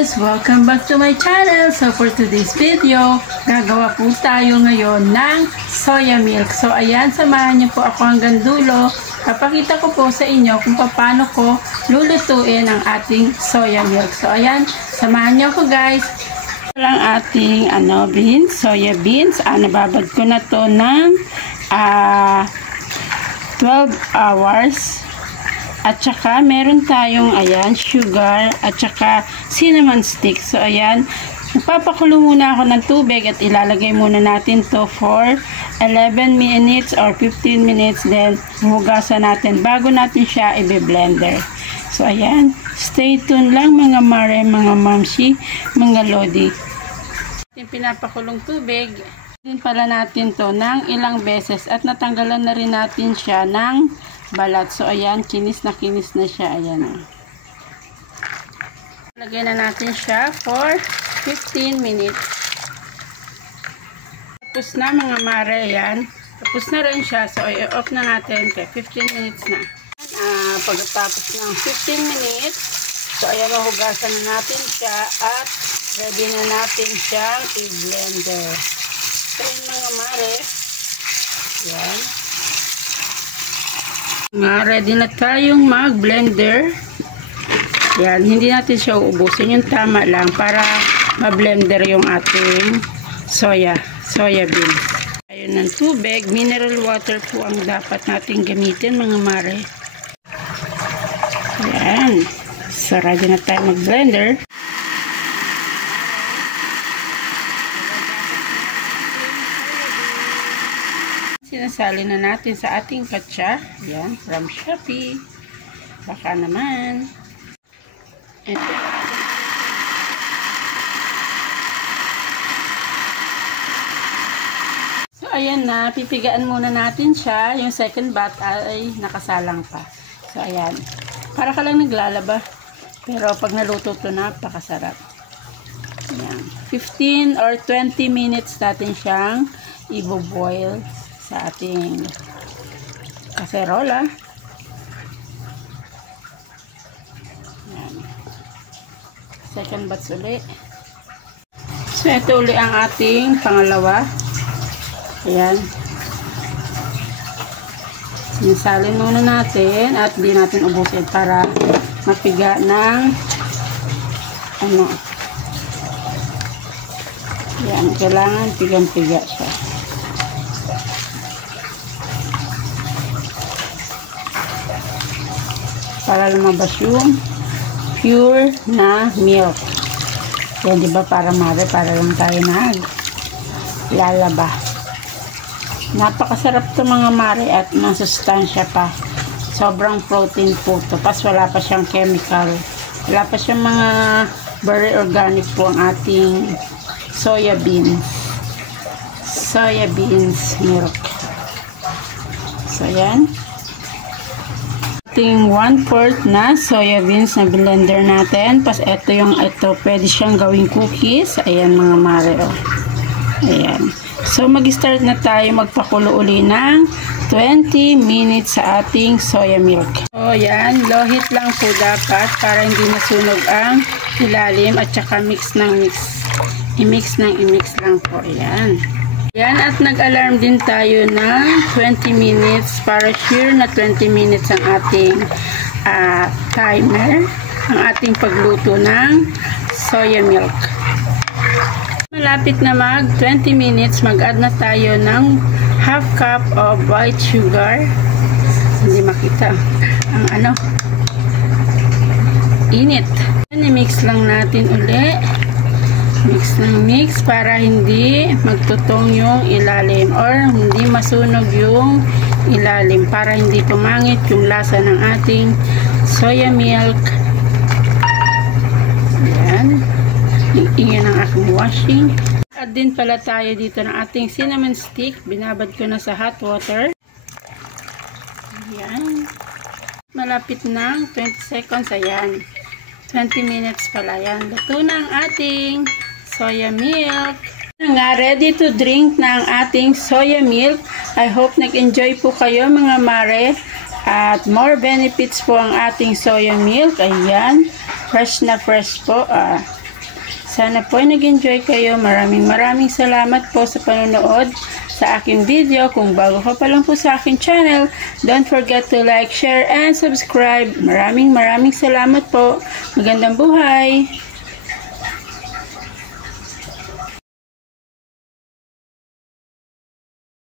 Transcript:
guys! Welcome back to my channel. So for today's video, gagawa po tayo ngayon ng soya milk. So ayan, samahan niyo po ako hanggang dulo. Papakita ko po sa inyo kung paano ko lulutuin ang ating soya milk. So ayan, samahan niyo ako guys. Ang ating beans, soya beans. Nababad ko na to ng 12 hours. At saka, meron tayong, ayan, sugar, at saka cinnamon stick. So, ayan, nagpapakulo muna ako ng tubig at ilalagay muna natin to for 11 minutes or 15 minutes. Then, hugasan natin bago natin siya i-blender. So, ayan, stay tuned lang mga mare, mga mamsi, mga lodi. Yung pinapakulong tubig, din pala natin to ng ilang beses at natanggalan na rin natin siya ng balat. So, ayan, kinis na siya. Ayan, o. Lagyan na natin siya for 15 minutes. Tapos na mga mare, ayan. Tapos na rin siya. So, i-off na natin kay 15 minutes na. Pagkatapos ng 15 minutes, so, ayan, mahugasan na natin siya at ready na natin siyang i-blender. So, yun mga mare. Ayan. Ready na tayong mag-blender. Yan, hindi natin siya uubusin. Yung tama lang para ma-blender yung ating soya beans. Ayun ng tubig. Mineral water po ang dapat natin gamitin mga mare. Yan. So, ready na tayo mag-blender. Sinasali na natin sa ating katsa. Yan, from Shopee. Baka naman. Ito. So, ayan na. Pipigaan muna natin siya. Yung second bat ay nakasalang pa. So, ayan. Para ka lang naglalaba. Pero pag naluto ito, napakasarap. Ayan. 15 or 20 minutes natin siyang i-boil sa ating kaserola. Ayan. Second batch uli. So, ito uli ang ating pangalawa. Ayan. Sinisalin muna natin at di natin ubusin para mapiga ng ayan, kailangan pigang-piga siya. Para lumabas yung pure na milk. Yan, diba, para mare, para lang tayo lalaba. Napakasarap to mga mare at masustansya pa. Sobrang protein po to. Pas wala pa siyang chemical. Wala pa siyang mga very organic po ang ating soya beans. Soya beans milk. So, yan. Ating 1/4 na soya beans na blender natin. Pas ito pwede siyang gawing cookies. Ayan mga mare, oh. Ayan. So mag-start na tayo magpakulo uli ng 20 minutes sa ating soya milk. So ayan, low heat lang po dapat para hindi masunog ang ilalim at saka mix ng mix. I-mix lang po. Ayan. Yan, at nag-alarm din tayo ng 20 minutes para sure na 20 minutes ang ating timer, ang ating pagluto ng soya milk. Malapit na mag 20 minutes, mag-add na tayo ng half cup of white sugar. Hindi makita ang init. I-mix lang natin uli. Mix para hindi magtutong yung ilalim or hindi masunog yung ilalim, para hindi pumangit yung lasa ng ating soya milk. Ayan. Ingin ang aking washing. At din pala tayo dito ng ating cinnamon stick. Binabad ko na sa hot water. Ayan. Malapit ng 20 seconds. Ayan. 20 minutes pala. Ayan. Luto na ang ating soya milk. Ready to drink na ang ating soya milk. I hope nag-enjoy po kayo mga mare. At more benefits po ang ating soya milk. Ayan. Fresh na fresh po. Sana po ay nag-enjoy kayo. Maraming salamat po sa panonood sa aking video. Kung bago ka pa lang po sa aking channel, don't forget to like, share, and subscribe. Maraming salamat po. Magandang buhay!